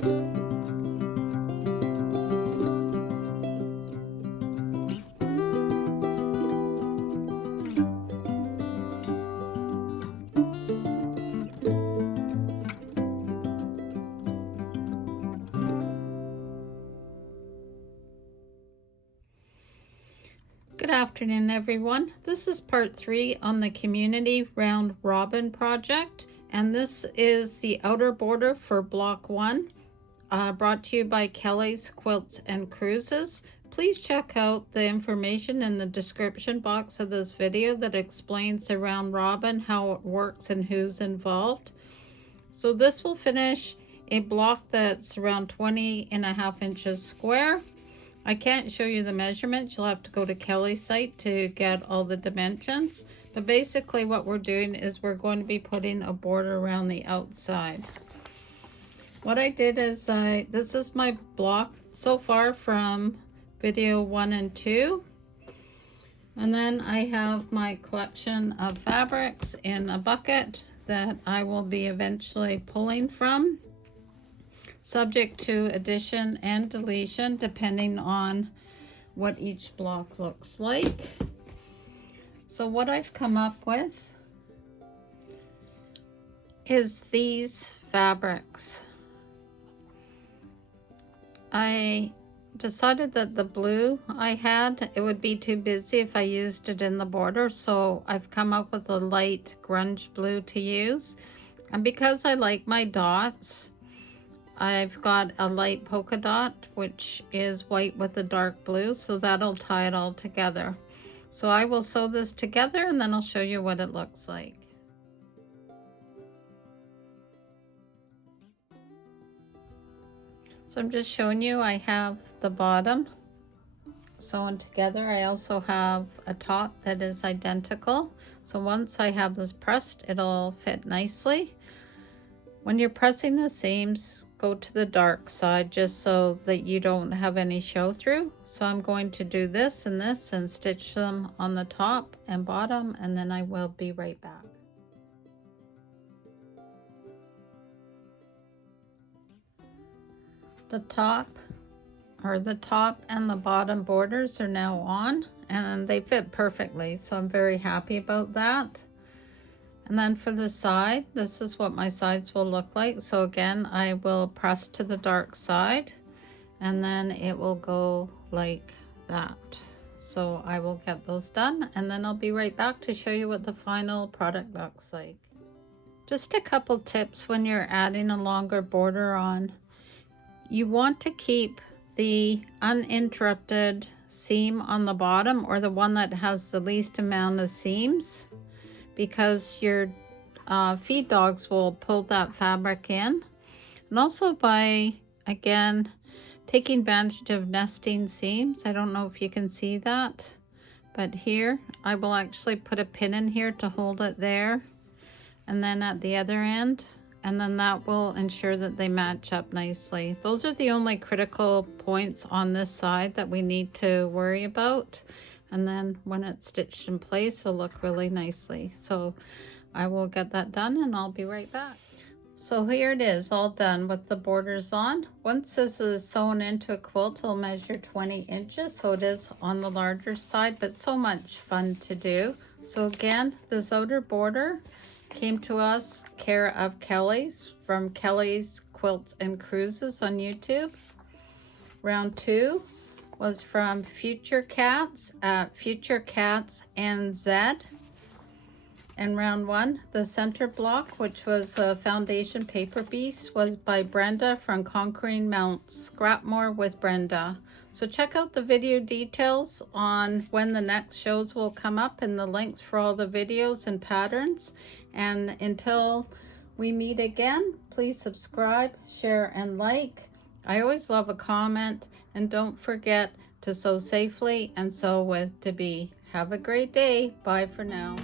Good afternoon, everyone. This is part 3 on the community round robin project, and this is the outer border for block 1, brought to you by Kelly's Quilts and Cruises. Please check out the information in the description box of this video that explains the round robin, how it works and who's involved. So this will finish a block that's around 20.5 inches square. I can't show you the measurements. You'll have to go to Kelly's site to get all the dimensions. But basically what we're doing is we're going to be putting a border around the outside. What I did is this is my block so far from video 1 and 2. And then I have my collection of fabrics in a bucket that I will be eventually pulling from, subject to addition and deletion depending on what each block looks like. So what I've come up with is these fabrics. I decided that the blue I had, it would be too busy if I used it in the border, so I've come up with a light grunge blue to use. And because I like my dots, I've got a light polka dot, which is white with a dark blue, so that'll tie it all together. So I will sew this together and then I'll show you what it looks like. So I'm just showing you, I have the bottom sewn together. I also have a top that is identical. So once I have this pressed, it'll fit nicely. When you're pressing the seams, go to the dark side just so that you don't have any show through. So I'm going to do this and stitch them on the top and bottom, and then I will be right back. The top and the bottom borders are now on, and they fit perfectly, so I'm very happy about that. And then for the side, this is what my sides will look like. So again, I will press to the dark side and then it will go like that. So I will get those done and then I'll be right back to show you what the final product looks like. Just a couple tips when you're adding a longer border on. You want to keep the uninterrupted seam on the bottom, or the one that has the least amount of seams, because your feed dogs will pull that fabric in. And also by, again, taking advantage of nesting seams. I don't know if you can see that, but here I will actually put a pin in here to hold it there, and then at the other end, and then that will ensure that they match up nicely. Those are the only critical points on this side that we need to worry about. And then when it's stitched in place, it'll look really nicely. So I will get that done and I'll be right back. So here it is, all done with the borders on. Once this is sewn into a quilt, it'll measure 20 inches. So it is on the larger side, but so much fun to do. So again, this outer border came to us care of Kelly's, from Kelly's Quilts and Cruises on YouTube. Round 2 was from Future Cats at Future Cats NZ. And round 1, the center block, which was a foundation paper beast, was by Brenda from Conquering Mount Scrapmore with Brenda. So check out the video details on when the next shows will come up and the links for all the videos and patterns. And until we meet again, please subscribe, share, and like. I always love a comment, and don't forget to sew safely and sew with to be. Have a great day. Bye for now.